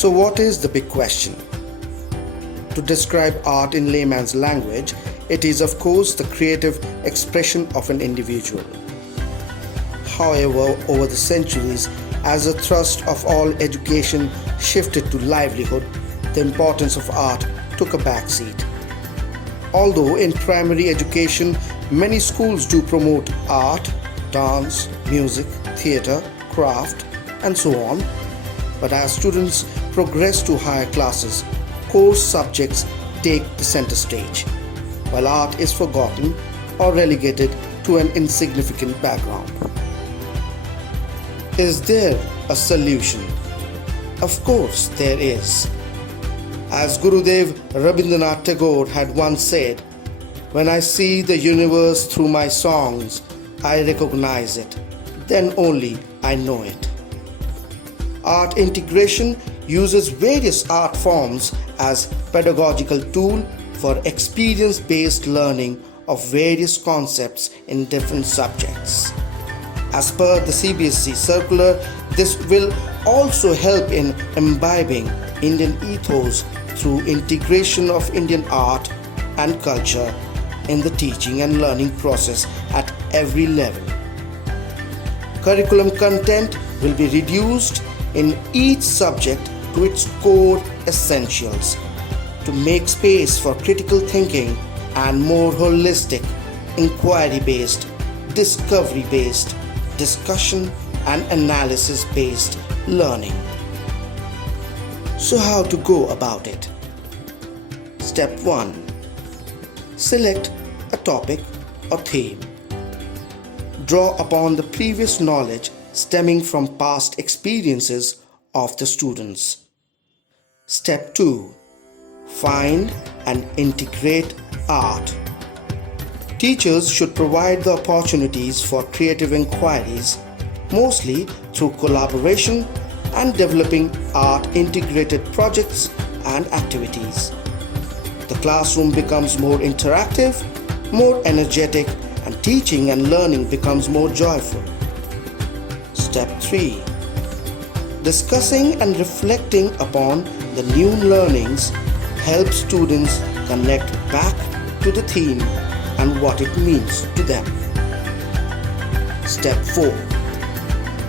So what is the big question? To describe art in layman's language, it is of course the creative expression of an individual. However, over the centuries, as the thrust of all education shifted to livelihood, the importance of art took a backseat. Although in primary education, many schools do promote art, dance, music, theatre, craft, and so on, but as students progress to higher classes, core subjects take the center stage, while art is forgotten or relegated to an insignificant background. Is there a solution? Of course there is. As Gurudev Rabindranath Tagore had once said, "When I see the universe through my songs, I recognize it. Then only I know it." Art integration uses various art forms as pedagogical tool for experience-based learning of various concepts in different subjects. As per the CBSE circular, this will also help in imbibing Indian ethos through integration of Indian art and culture in the teaching and learning process at every level. Curriculum content will be reduced in each subject to its core essentials to make space for critical thinking and more holistic, inquiry-based, discovery-based, discussion and analysis-based learning. So how to go about it? Step 1. Select a topic or theme. Draw upon the previous knowledge stemming from past experiences of the students. Step 2. Find and integrate art. Teachers should provide the opportunities for creative inquiries, mostly through collaboration and developing art-integrated projects and activities. The classroom becomes more interactive, more energetic, and teaching and learning becomes more joyful. Step 3. Discussing and reflecting upon the new learnings helps students connect back to the theme and what it means to them. Step 4.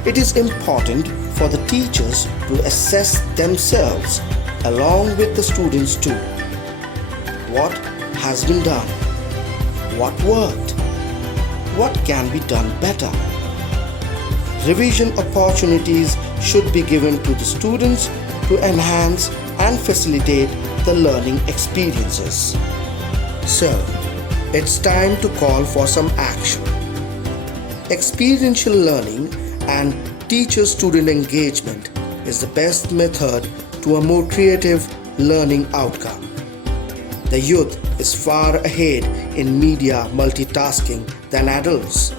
It is important for the teachers to assess themselves along with the students too. What has been done? What worked? What can be done better? Revision opportunities should be given to the students to enhance and facilitate the learning experiences. So, it's time to call for some action. Experiential learning and teacher-student engagement is the best method to a more creative learning outcome. The youth is far ahead in media multitasking than adults.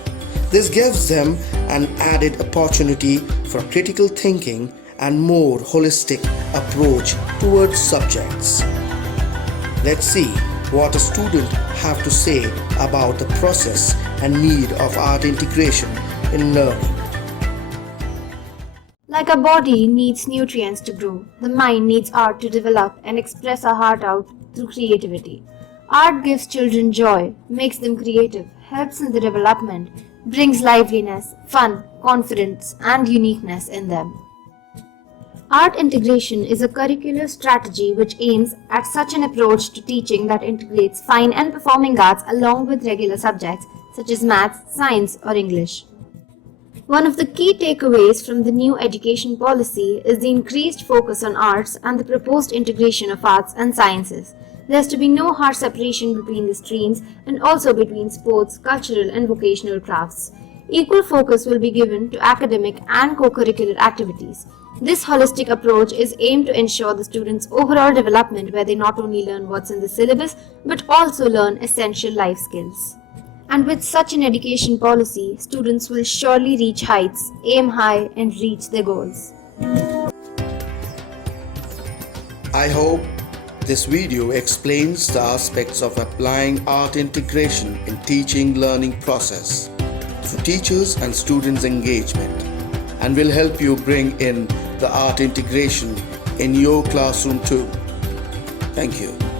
This gives them an added opportunity for critical thinking and more holistic approach towards subjects. Let's see what a student have to say about the process and need of art integration in learning. Like a body needs nutrients to grow, the mind needs art to develop and express our heart out through creativity. Art gives children joy, makes them creative, helps in the development, brings liveliness, fun, confidence, and uniqueness in them. Art integration is a curricular strategy which aims at such an approach to teaching that integrates fine and performing arts along with regular subjects such as maths, science, or English. One of the key takeaways from the new education policy is the increased focus on arts and the proposed integration of arts and sciences. There is to be no hard separation between the streams and also between sports, cultural, and vocational crafts. Equal focus will be given to academic and co-curricular activities. This holistic approach is aimed to ensure the students' overall development where they not only learn what's in the syllabus but also learn essential life skills. And with such an education policy, students will surely reach heights, aim high, and reach their goals. I hope this video explains the aspects of applying art integration in teaching learning process through teachers and students engagement and will help you bring in the art integration in your classroom too. Thank you.